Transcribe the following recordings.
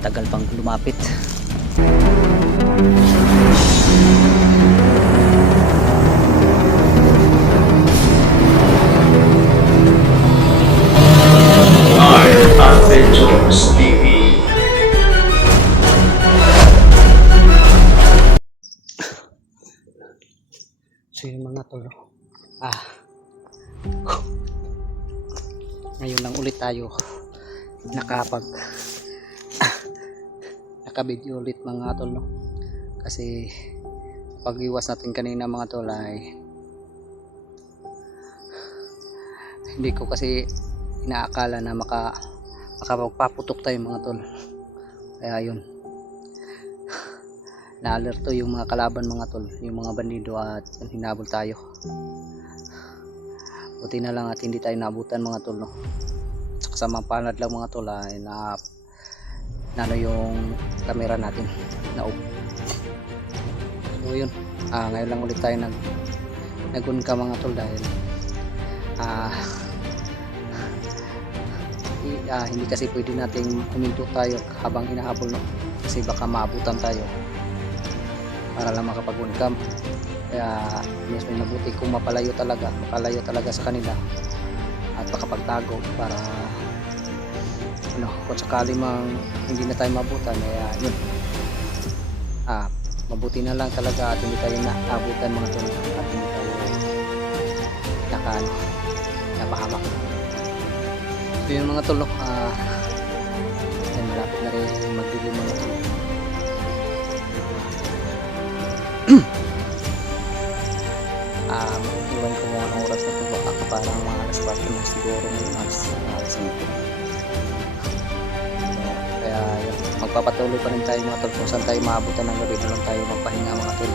tagal pang lumapit. Adventures TV. So yung mga tol, ngayon lang ulit tayo nakabidyo ulit mga tol, no? Kasi pag-iwas natin kanina mga tol ay hindi ko kasi inaakala na makapagpaputok tayo mga tol. Kaya yun, na-alerto yung mga kalaban mga tol, yung mga bandido, at hinabol tayo. Buti na lang at hindi tayo naabutan mga tol, no? Sa mga panad lang mga tol ay nano yung camera natin na off. So yun, ngayon lang ulit tayo nagunka mga tol dahil hindi kasi pwede nating huminto tayo habang hinahabol, no? Kasi baka maabutan tayo para lang makapag-uncam. Kaya mas may mabuti kung makalayo talaga sa kanila at makapagtago para kung sakali mang hindi na tayo mabutan, kaya yun, mabuti na lang talaga at hindi tayo naabutan mga tol, at hindi tayo napahamak. So yun mga tol, malapit na rin magdilim mga tol. Iwan ko mga anong oras na ito, baka parang mga alas 4 na siguro, ng alas 5. Kaya yun, magpapatuloy pa rin tayo mga tol. Kung saan tayo maabutan ng gabi, doon tayo magpahinga mga tol.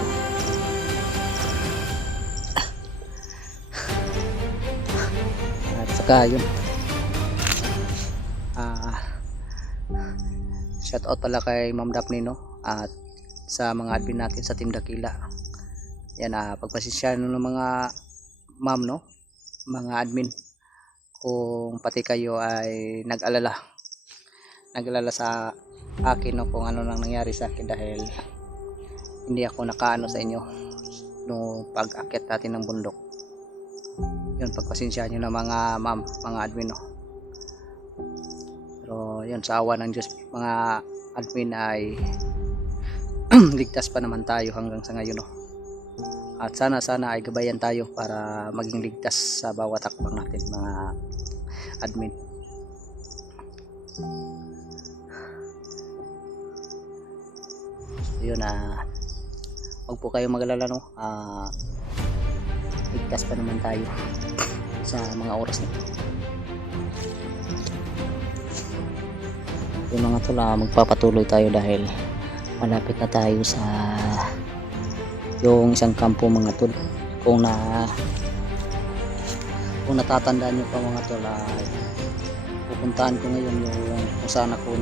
At saka yun, shout out pala kay Ma'am Daphne, no? At sa mga admin natin sa Team Dakila. Yan, pagpasensyahan ng mga ma'am, no? Mga admin, kung pati kayo ay nag-alala sa akin, no? Kung ano nang nangyari sa akin dahil hindi ako nakaano sa inyo nung pag-akyat natin ng bundok. Yun, pagpasensyahan nyo na mga ma'am, mga admin, no? Pero yun, sa awa ng Diyos mga admin ay ligtas pa naman tayo hanggang sa ngayon, no? At sana ay gabayan tayo para maging ligtas sa bawat hakbang natin mga admin. So yun, wag po kayo mag-alala, no? Ligtas pa naman tayo sa mga oras nito. Yung mga tol, magpapatuloy tayo dahil malapit na tayo sa yung isang kampo mga tol. Kung natatandaan nyo pa mga tol, pupuntahan ko ngayon yung kung saan ako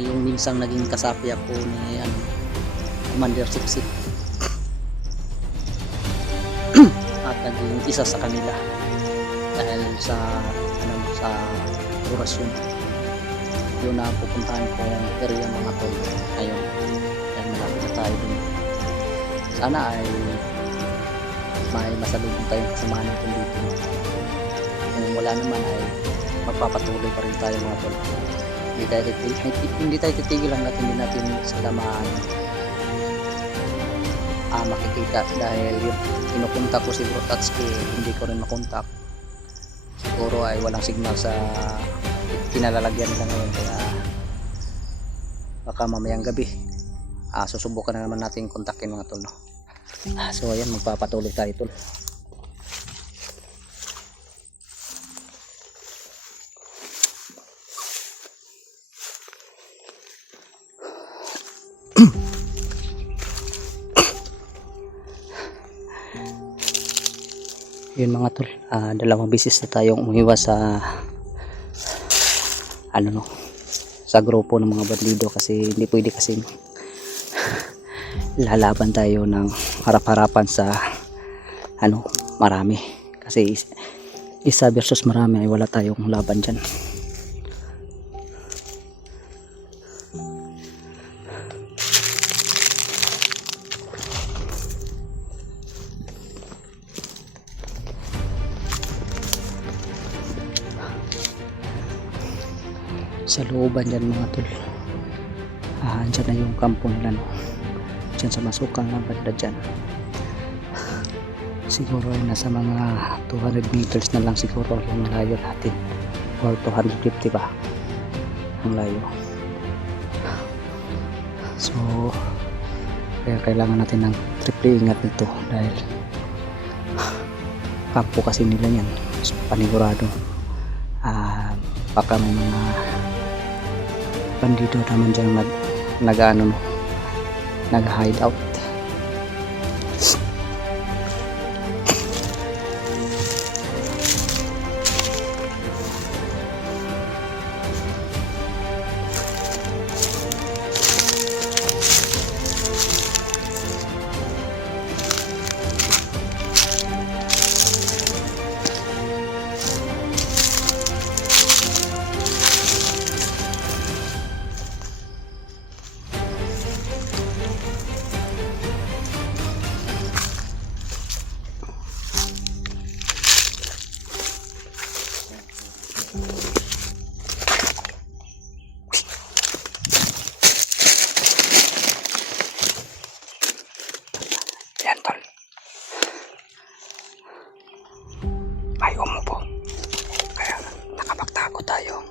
yung minsang naging kasapi ako ni Commander Siksik at naging isa sa kanila dahil sa orasyon. Yun na pupuntahan ko yung area mga tol ngayon. Yan, malapit na tayo dun. Sana ay may masalubong tayong kasamahan natin dito. Kung wala naman ay magpapatuloy pa rin tayo mga tol. Hindi tayo titigil hanggat hindi natin sila makikita dahil yun, pinupunta ko si Bro Tatsuki, hindi ko rin makontak. Siguro ay walang signal sa pinalalagyan nila ngayon, kaya baka mamayang gabi susubukan na naman natin kontakin mga tol, no? So ayan, magpapatuloy tayo tol. Yun mga tol, dalawang beses na tayong umiwas sa sa grupo ng mga bandido kasi hindi pwede kasi lalaban tayo ng harap-harapan sa marami kasi isa versus marami ay wala tayong laban dyan. Sa looban dyan mga tol, andyan na yung kampo nila, no? Dyan sa masukang na banda dyan, siguro ay nasa mga 200 meters na lang siguro yung layo natin, or 250 ba ang layo. So kaya kailangan natin ng triple ingat nito dahil kampo kasi nila yan. So panigurado baka may mga bandido naman dyan nag-hide out. Yan tol, may umupo kaya nakapagtago tayo.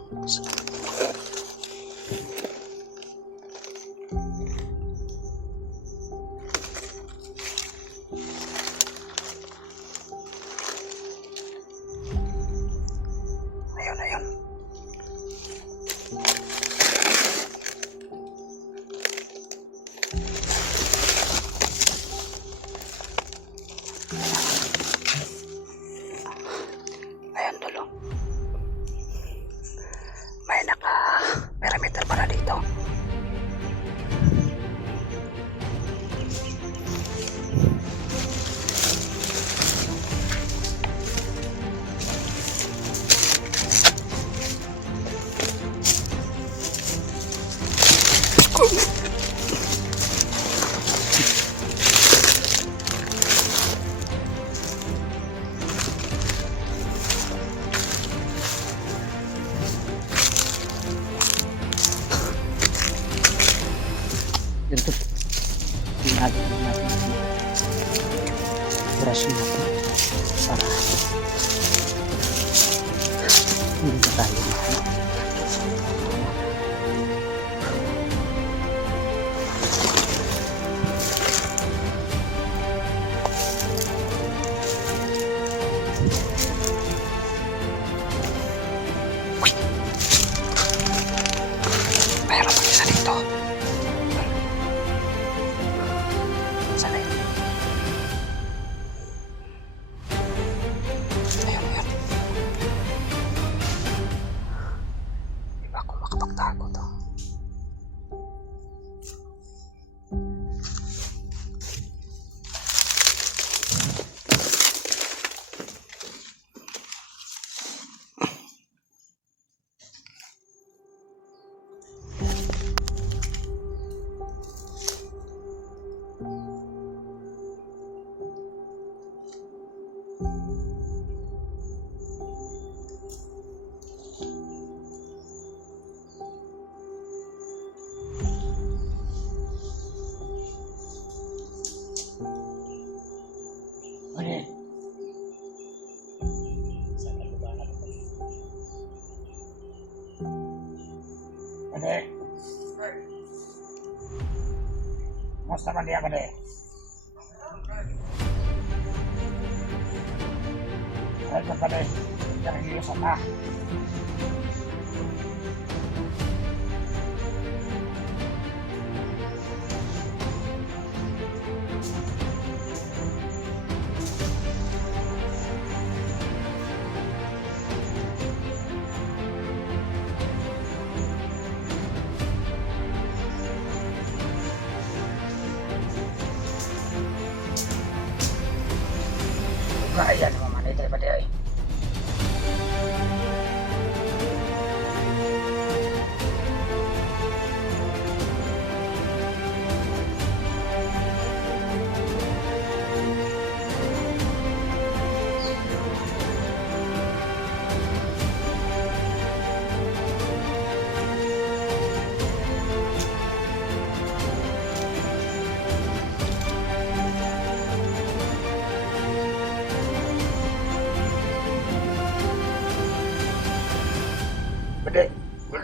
Ayun. Ayan dulo. May naka-perimeter pala dito. Ganito natin operasyon natin para hindi na tayo mayroon pang isa dito. Makapagtago to. Ano? Pade. Mas naman dia pade. Ay pade. Jangan dia sana. Bahaya naman ito pade ay.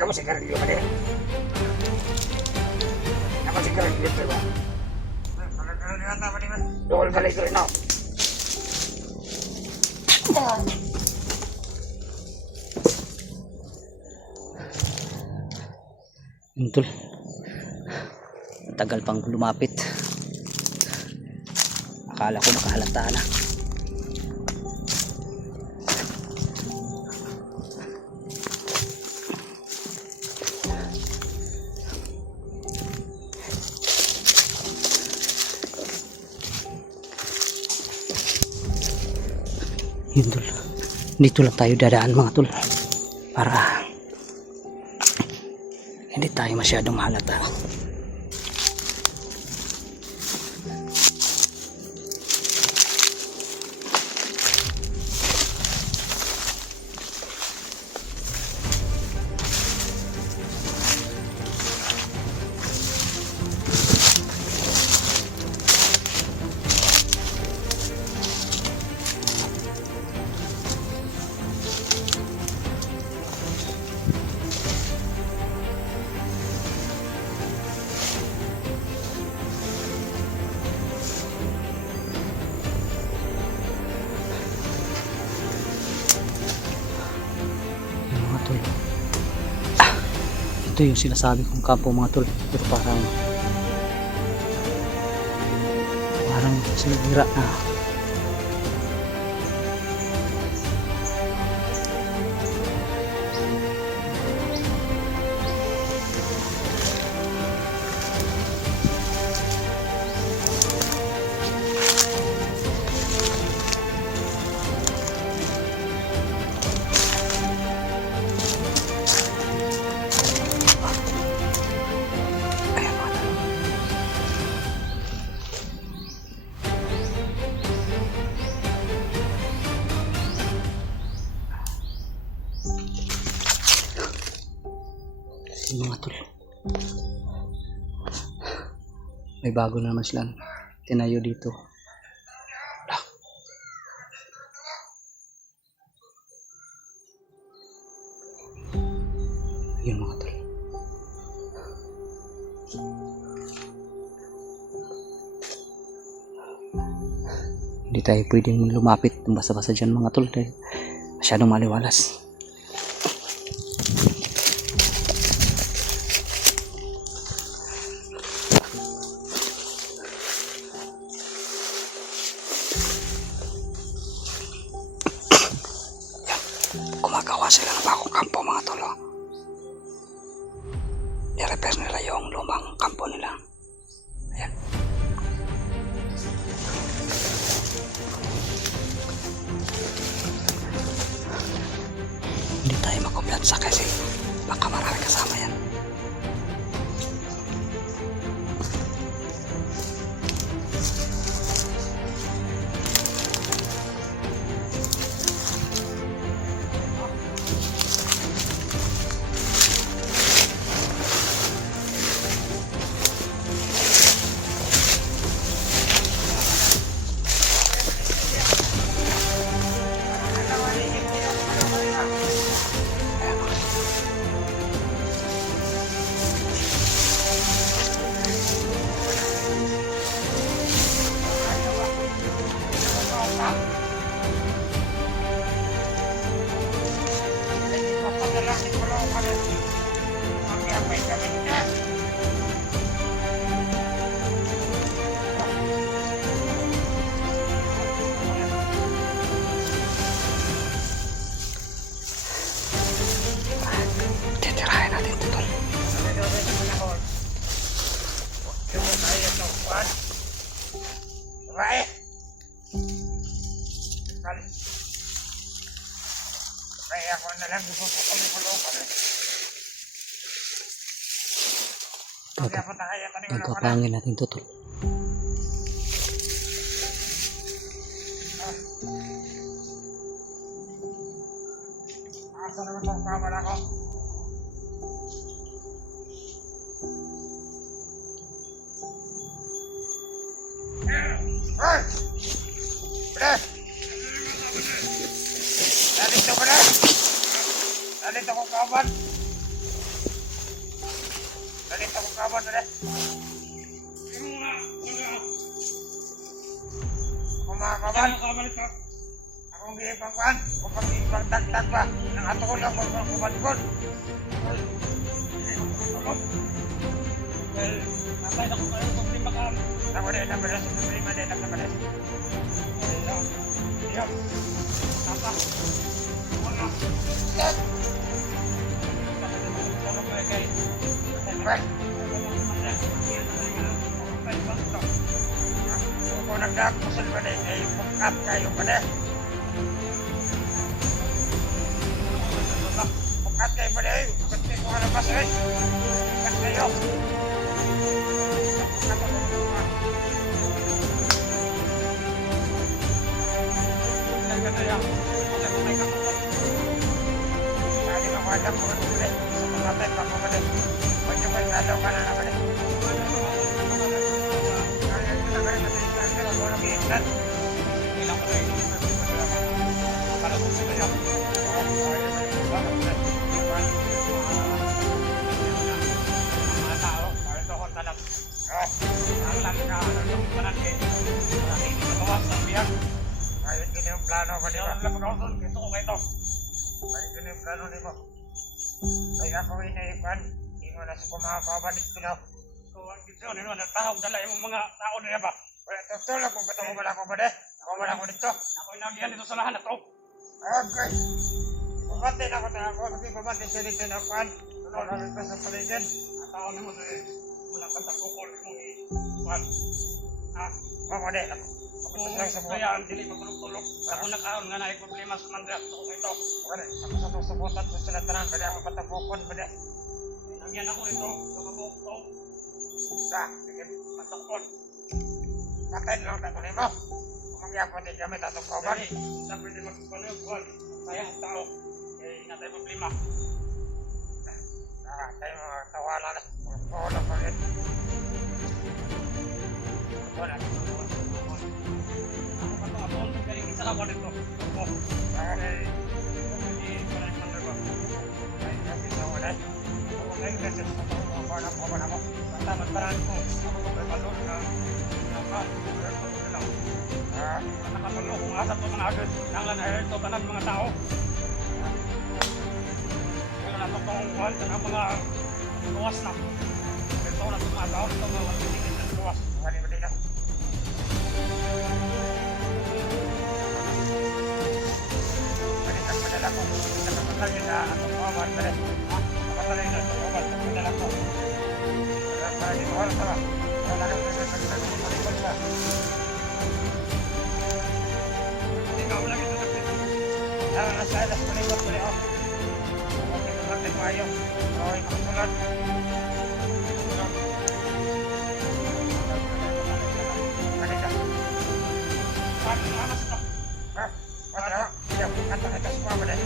Kamu sigarilyo ka din. Kamu sigarilyo ka ba? Doon ka lang rin ako. Yun tol. Tagal pang lumapit. Akala ko nakahalata na. Yun tol. Dito lang tayo dadaan mga tol. Para hindi tayo masyadong mahalata. Tol. Ito yung sinasabi kong kampo mga tol, pero parang sinira na. Mga tol, may bago na naman silang tinayo dito. Yun mga tol. Hindi tayo pwedeng lumapit basta-basta dyan mga tol dahil masyadong maliwalas. Gumagawa sila ng bagong kampo mga tol. I-repair nila yung lumang kampo nila. Ayan. Hindi tayo makumpiyansa kasi baka marami kasama yan. Titirahin natin ito tol. Kaya ako na lang gusto Pagkapangin natin ito tol. Asa naman ang kamera ko? Hey! Bre! Nandito ko na! Nandito ko kaban! kumakawan na rin. Kumakawan. Akong gipangkuhan. Kung ibang tagtag pa. Nang ato ko lang kung kumalikon. Well, natay na ko kayo kung lima ka. Nabalas sa problema din. Nabalas. Iyap. Tata. Wala. Stop! Tama ko kay. Ba? Kung nagdakusan ba din, ay bukat kayo ba din? Bukat kayo ba din? Bukat kayo kung halabas eh. Bukat kayo. Kali ka wala ko ano ba din? Sa pagkatay pa ko ba din? Huwag niyo ba italaw ka na na ba din? Kaya ito na kayo kasi ito ko nang iingat. Ilang ko na yun. Akala ko sila yan. Mga tao, ito ko talap. Ang laki na ang panake. Marami hindi matawas ng biyak. Kahit yun yung plano ko di ba? Alam mo ako, ito ko kayo. Kahit yun yung plano di ba? Kaya ako inaipan. Hindi mo na sa kumakabanit ko na. So, ang gisyon, natahog dala yung mga tao na ba? Wala tutulog kung ba't ako wala ko ba de? Ako wala ko dito. Ako inagihan dito sa lahat na to. Okay. Babatin ako na ako. Kasi babatin siya dito na kuhan. Ano namin pa sa paligid. Ang tao naman eh, muna kang takukol mong i-kuhan. Ha? Mama de. Ako lang sa buwan. Kaya ang dili magtulog-tulog. Ako nakaon nga na problema sa mandrak. So, ito. Wala. Ako sa tusubutan sa sila tanan. Bada ako patapukon. Bada. Nagyan ako ito. Lumabok to. Sa. Sige. Matakon. Patayin lang tayo ni mo. Kung magyapon din kami tatong kauban. Dali. Sabi din magpapanoy ang buwan. Kaya ang tao. Eh, natay problema. Tayo mga tawanan na. Wala pa rin. Wala. Ako pa ito. Ako ang galing isa lang ko dito. Ako. Okay. Hindi ko na yung ba? Ay, kasi sa wala. Ako ngayon kasi sa kauban ako. Tama, parang ko. Ako ko may balon na nakapalo kung asa ito mga agad nanglan na ito kanan mga tao kaya na ito kung kuhan ka ng mga luwas na ito na ito mga tao ito mga titigil na luwas Wala ba din ako? Padala ko. Nakapatay na atong kauban. Nakapatay na atong kauban. Padala ko. Para di mawala ka. Wala ka kasi nagpapalipad siya. ikaw lagi ito na pito Nasa alas palipad ko ako. Okay, magkakit mo ayaw. Okay, makasunod. Halika. paano namas ito Ha? Wala ka. Ayaw, kanta-kanta sa mga balay.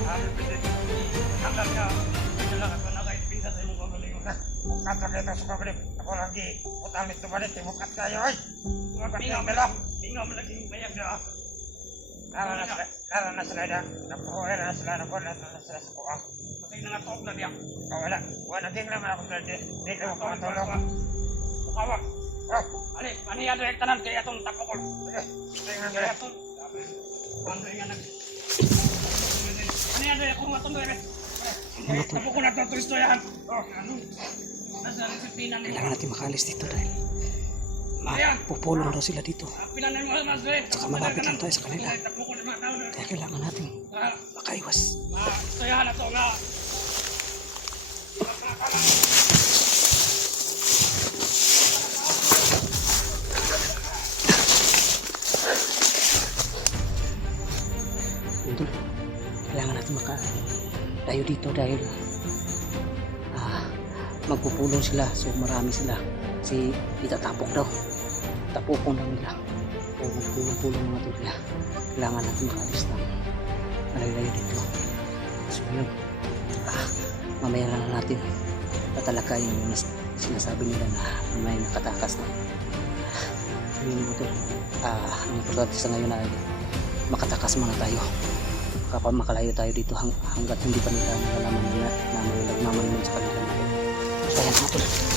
nanglan ka pinala ka na kahit pinsa sa imong kagalingon Kanta-kanta sa mga balay. Ako lang di. Utang nito balik. Timukat kayo ay. tingnan mo laging bayag na Lalo na sila na. Napuhuwi na sila. Napuhuwi na sila sa kuwang. kasi nangatog na diya Wala. Wala din naman ako sila. Di ko makatulong. bukawak Oh, ali maniya direct tanan kaya itong takokol sige. Tingnan kaya nila. ito ano nga nag maniya direct kung atong direct tapo ko na ito istoryahan ano nasa resipinan nila Kailangan natin makaalis dito dahil Ayan. pupulong daw sila dito. Pinanan mo mas direct Saka malapit lang tayo sa kanila. tapo ko na mga tao na Kaya kailangan natin makaiwas. istoryahan na ito nga Idol, kailangan natin makalayo dito dahil magpupulong sila. So marami sila. Kasi itatapok daw. Tapokon daw nila. So magpulong-pulong mga ito nila. Kailangan natin makaalis ng malayo dito. So yun. Mamaya lang natin tatalakayin yung sinasabi nila na may nakatakas na. So yun mo ito. Ang importante sa ngayon ay makatakas muna tayo. Kapag makalayo tayo dito hanggat hindi pa nila nalalaman na may nagmamalimon sa kanila. So ayan mga tol.